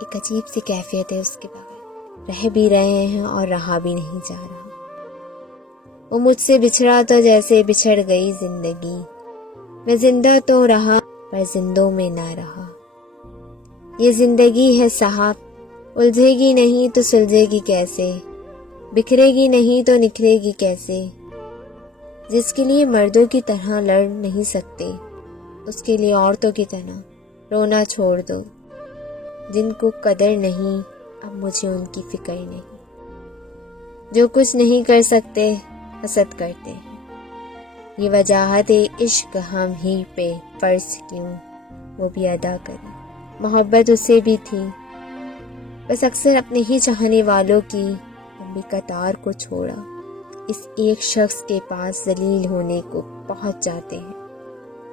ایک عجیب سی کیفیت ہے اس کے بغیر، رہ بھی رہے ہیں اور رہا بھی نہیں جا رہا۔ وہ مجھ سے بچھڑا تو جیسے بچھڑ گئی زندگی، میں زندہ تو رہا پر زندوں میں نہ رہا۔ یہ زندگی ہے صاحب، الجھے گی نہیں تو سلجھے گی کیسے، بکھرے گی نہیں تو نکھرے گی کیسے۔ جس کے لیے مردوں کی طرح لڑ نہیں سکتے، اس کے لیے عورتوں کی طرح رونا چھوڑ دو۔ جن کو قدر نہیں، اب مجھے ان کی فکر نہیں۔ جو کچھ نہیں کر سکتے حسد کرتے ہیں، یہ وجاہت عشق ہم ہی پہ فرض کیوں وہ بھی ادا کرے۔ محبت اسے بھی تھی، بس اکثر اپنے ہی چاہنے والوں کی لمبی قطار کو چھوڑا، اس ایک شخص کے پاس ذلیل ہونے کو پہنچ جاتے ہیں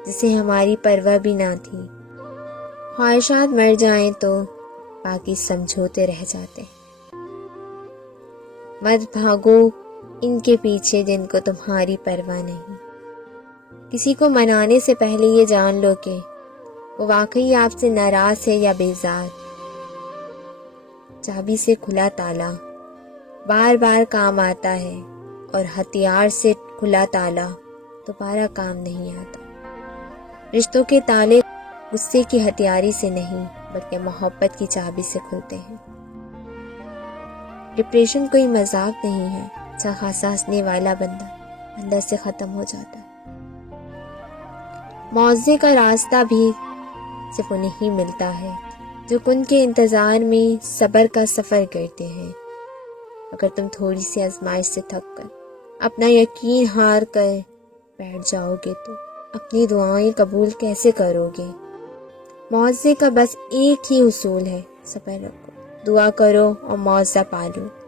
جسے ہماری پرواہ بھی نہ تھی۔ خواہشات مر جائیں تو باقی سمجھوتے رہ جاتے ہیں۔ مت بھاگو ان کے پیچھے جن کو تمہاری پرواہ نہیں۔ کسی کو منانے سے پہلے یہ جان لو کہ وہ واقعی آپ سے ناراض ہے یا بیزار۔ چابی سے کھلا تالا بار بار کام آتا ہے، اور ہتھیار سے کھلا تالا دوبارہ کام نہیں آتا۔ رشتوں کے تالے غصے کی ہتھیاری سے نہیں بلکہ محبت کی چابی سے کھلتے ہیں۔ ڈپریشن کوئی مذاق نہیں ہے، اچھا خاصا ہنسنے والا بندہ اندر سے ختم ہو جاتا ہے۔ معاوضے کا راستہ بھی صرف انہیں ہی ملتا ہے جو ان کے انتظار میں صبر کا سفر کرتے ہیں۔ اگر تم تھوڑی سی آزمائش سے تھک کر اپنا یقین ہار کر بیٹھ جاؤ گے تو اپنی دعائیں قبول کیسے کرو گے؟ معاوضے کا بس ایک ہی اصول ہے، صبر رکھو، دعا کرو اور معاوضہ پالو۔